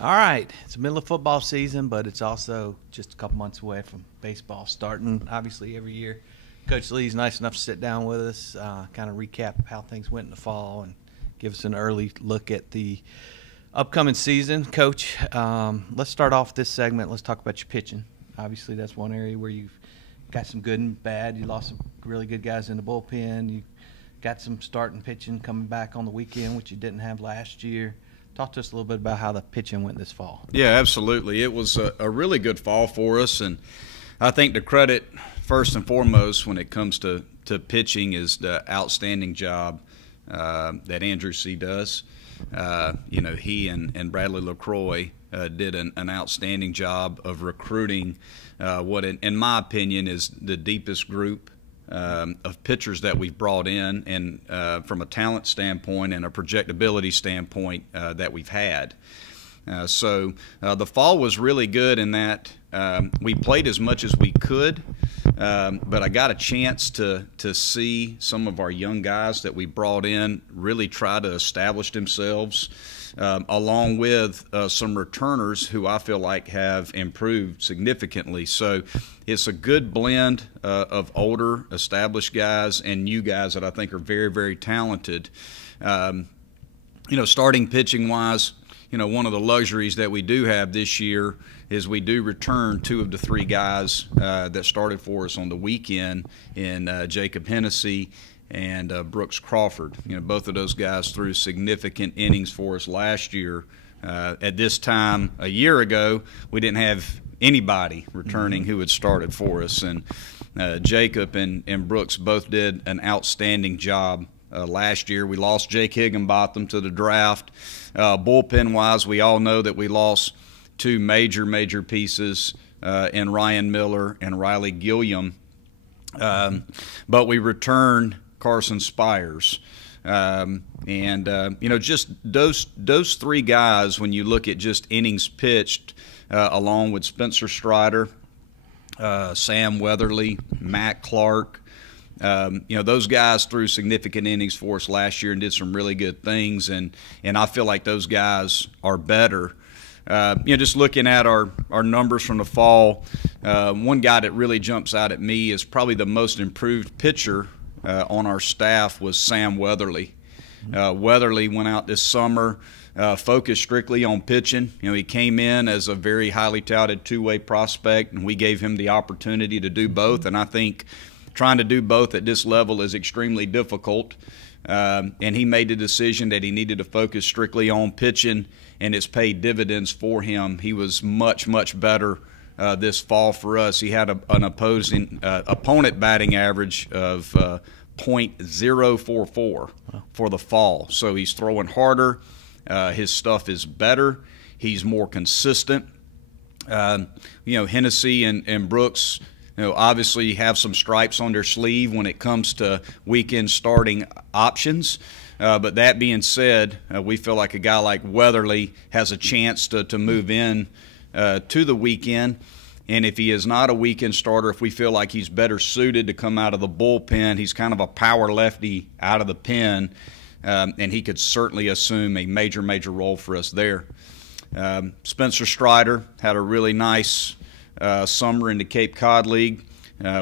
All right, it's the middle of football season, but it's also just a couple months away from baseball starting. Obviously, every year, Coach Lee's nice enough to sit down with us, kind of recap how things went in the fall, and give us an early look at the upcoming season. Coach, let's start off this segment. Let's talk about your pitching. Obviously, that's one area where you've got some good and bad. You lost some really good guys in the bullpen. You got some starting pitching coming back on the weekend, which you didn't have last year. Talk to us a little bit about how the pitching went this fall. Yeah, absolutely. It was a really good fall for us, and I think the credit first and foremost when it comes to pitching is the outstanding job that Andrew C. does. He and Bradley LaCroix did an outstanding job of recruiting what, in my opinion, is the deepest group of pitchers that we've brought in, and from a talent standpoint and a projectability standpoint that we've had. So the fall was really good in that we played as much as we could, but I got a chance to see some of our young guys that we brought in really try to establish themselves, along with some returners who I feel like have improved significantly. So it's a good blend of older, established guys and new guys that I think are very, very talented. Starting pitching-wise, one of the luxuries that we do have this year is we do return two of the three guys that started for us on the weekend in Jacob Hennessy and Brooks Crawford. Both of those guys threw significant innings for us last year. At this time a year ago, we didn't have anybody returning who had started for us, and Jacob and Brooks both did an outstanding job. Last year, we lost Jake Higginbotham to the draft. Bullpen-wise, we all know that we lost two major pieces in Ryan Miller and Riley Gilliam. But we returned Carson Spires. Just those three guys, when you look at just innings pitched, along with Spencer Strider, Sam Weatherly, Matt Clark, those guys threw significant innings for us last year and did some really good things, and I feel like those guys are better. Just looking at our numbers from the fall, one guy that really jumps out at me is probably the most improved pitcher on our staff was Sam Weatherly. Weatherly went out this summer, focused strictly on pitching. He came in as a very highly touted two-way prospect, and we gave him the opportunity to do both, and I think trying to do both at this level is extremely difficult, and he made the decision that he needed to focus strictly on pitching, and it's paid dividends for him. He was much better this fall for us. He had an opponent batting average of .044 for the fall, so he's throwing harder. His stuff is better. He's more consistent. Hennessy and Brooks, obviously have some stripes on their sleeve when it comes to weekend starting options. But that being said, we feel like a guy like Weatherly has a chance to move in to the weekend. And if he is not a weekend starter, if we feel like he's better suited to come out of the bullpen, he's kind of a power lefty out of the pen, and he could certainly assume a major role for us there. Spencer Strider had a really nice summer in the Cape Cod League.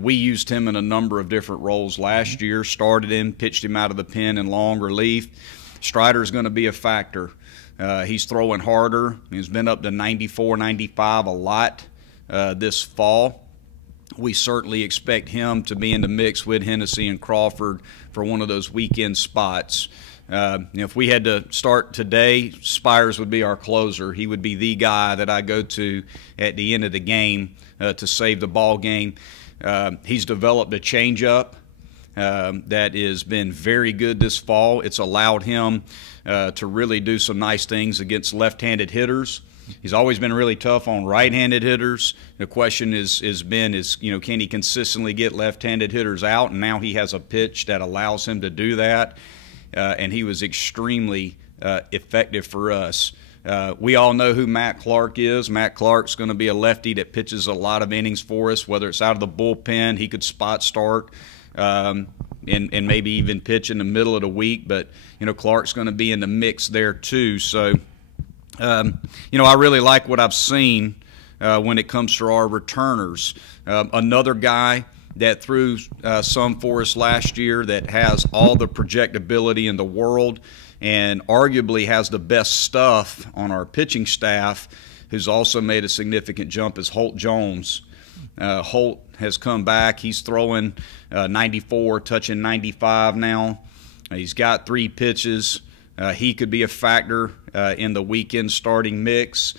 We used him in a number of different roles last year, started him, pitched him out of the pen in long relief. Strider's going to be a factor. He's throwing harder. He's been up to 94, 95 a lot this fall. We certainly expect him to be in the mix with Hennessy and Crawford for one of those weekend spots. If we had to start today, Spires would be our closer. He would be the guy that I go to at the end of the game to save the ball game. He's developed a changeup that has been very good this fall. It's allowed him to really do some nice things against left-handed hitters. He's always been really tough on right-handed hitters. The question is can he consistently get left-handed hitters out? And now he has a pitch that allows him to do that. And he was extremely effective for us. We all know who Matt Clark is. Matt Clark's going to be a lefty that pitches a lot of innings for us, whether it's out of the bullpen. He could spot start and maybe even pitch in the middle of the week. But, Clark's going to be in the mix there too. So I really like what I've seen when it comes to our returners. Another guy that threw some for us last year that has all the projectability in the world and arguably has the best stuff on our pitching staff, who's also made a significant jump, is Holt Jones. Holt has come back. He's throwing 94, touching 95 now. He's got 3 pitches. He could be a factor in the weekend starting mix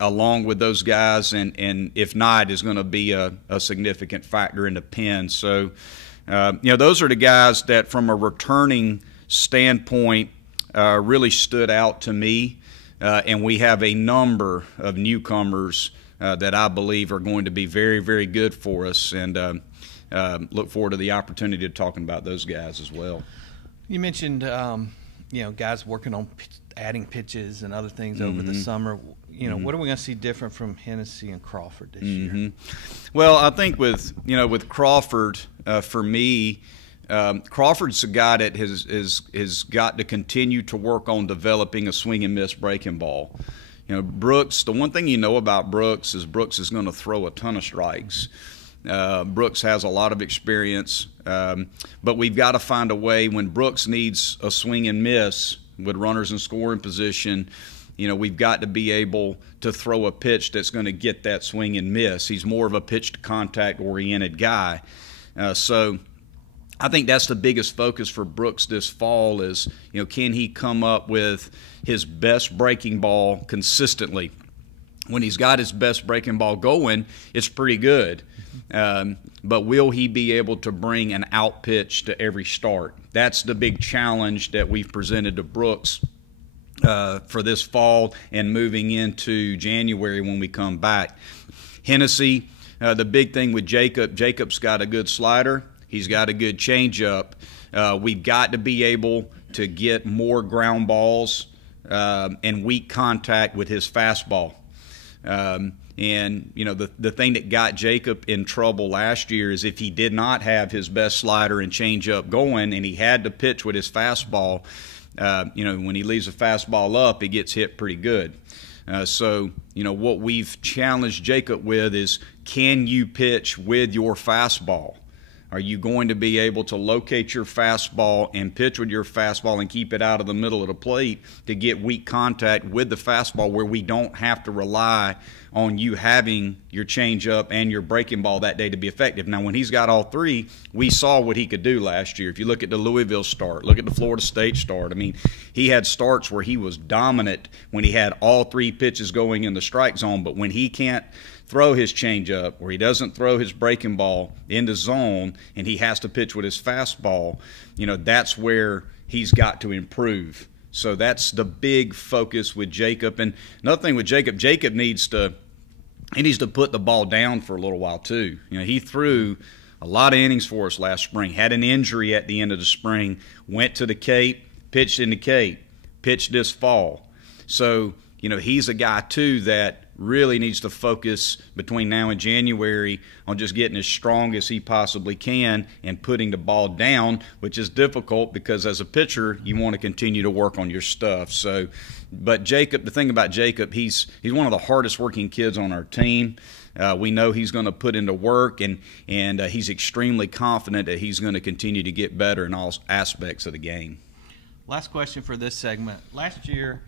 along with those guys, and if not, is going to be a significant factor in the pen. So, those are the guys that from a returning standpoint really stood out to me, and we have a number of newcomers that I believe are going to be very, very good for us, and look forward to the opportunity of talking about those guys as well. You mentioned, guys working on adding pitches and other things over the summer. What are we going to see different from Hennessy and Crawford this year? Well, I think with Crawford, for me, Crawford's a guy that has got to continue to work on developing a swing and miss breaking ball. Brooks, the one thing you know about Brooks is going to throw a ton of strikes. Brooks has a lot of experience, but we've got to find a way when Brooks needs a swing and miss with runners in scoring position. We've got to be able to throw a pitch that's going to get that swing and miss. He's more of a pitch-to-contact oriented guy. So I think that's the biggest focus for Brooks this fall is, can he come up with his best breaking ball consistently? When he's got his best breaking ball going, it's pretty good. But will he be able to bring an out pitch to every start? That's the big challenge that we've presented to Brooks for this fall and moving into January when we come back. Hennessy, the big thing with Jacob's got a good slider. He's got a good changeup. We've got to be able to get more ground balls and weak contact with his fastball. And the thing that got Jacob in trouble last year is if he did not have his best slider and changeup going and he had to pitch with his fastball, when he leaves a fastball up, it gets hit pretty good. So what we've challenged Jacob with is, can you pitch with your fastball? Are you going to be able to locate your fastball and pitch with your fastball and keep it out of the middle of the plate to get weak contact with the fastball where we don't have to rely on you having your changeup and your breaking ball that day to be effective? Now, when he's got all 3, we saw what he could do last year. If you look at the Louisville start, look at the Florida State start, he had starts where he was dominant when he had all 3 pitches going in the strike zone, but when he can't throw his changeup or he doesn't throw his breaking ball in the zone and he has to pitch with his fastball, that's where he's got to improve. So that's the big focus with Jacob. And another thing with Jacob needs to put the ball down for a little while too. He threw a lot of innings for us last spring, had an injury at the end of the spring, went to the Cape, pitched in the Cape, pitched this fall. So, he's a guy too that really needs to focus between now and January on just getting as strong as he possibly can and putting the ball down, which is difficult because as a pitcher, you want to continue to work on your stuff. So, but Jacob, the thing about Jacob, he's one of the hardest working kids on our team. We know he's going to put into work, and he's extremely confident that he's going to continue to get better in all aspects of the game. Last question for this segment. Last year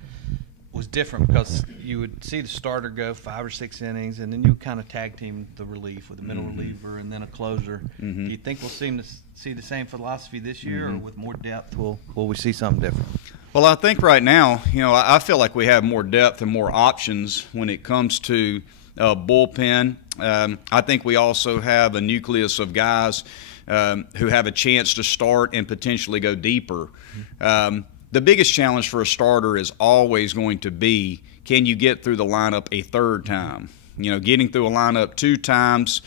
was different because you would see the starter go 5 or 6 innings, and then you kind of tag team the relief with a middle reliever and then a closer. Do you think we'll see the same philosophy this year, or with more depth, will we see something different? Well, I think right now, I feel like we have more depth and more options when it comes to bullpen. I think we also have a nucleus of guys who have a chance to start and potentially go deeper. The biggest challenge for a starter is always going to be, can you get through the lineup a 3rd time? Getting through a lineup 2 times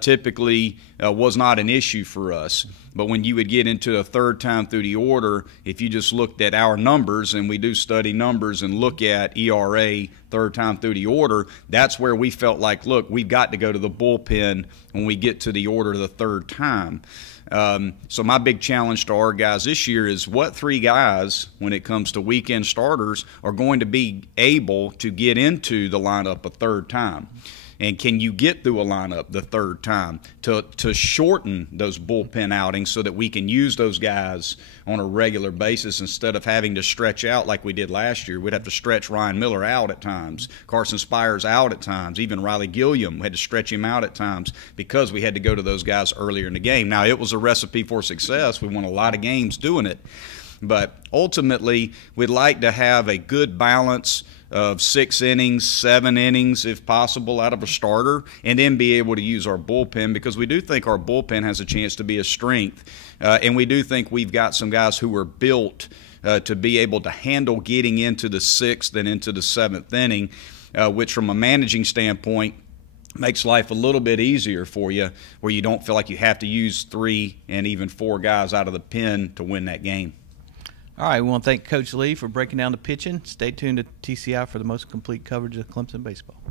typically was not an issue for us. But when you would get into a 3rd time through the order, if you just looked at our numbers, and we do study numbers and look at ERA 3rd time through the order, that's where we felt like, look, we've got to go to the bullpen when we get to the order the 3rd time. So my big challenge to our guys this year is what 3 guys, when it comes to weekend starters, are going to be able to get into the lineup a third time. And can you get through a lineup the third time to shorten those bullpen outings so that we can use those guys on a regular basis instead of having to stretch out like we did last year? We'd have to stretch Ryan Miller out at times, Carson Spires out at times, even Riley Gilliam had to stretch him out at times because we had to go to those guys earlier in the game. Now, it was a recipe for success. We won a lot of games doing it. But ultimately, we'd like to have a good balance of 6 innings, 7 innings, if possible, out of a starter, and then be able to use our bullpen, because we do think our bullpen has a chance to be a strength. And we do think we've got some guys who are built to be able to handle getting into the 6th and into the 7th inning, which from a managing standpoint makes life a little bit easier for you, where you don't feel like you have to use 3 and even 4 guys out of the pen to win that game. All right, we want to thank Coach Lee for breaking down the pitching. Stay tuned to TCI for the most complete coverage of Clemson baseball.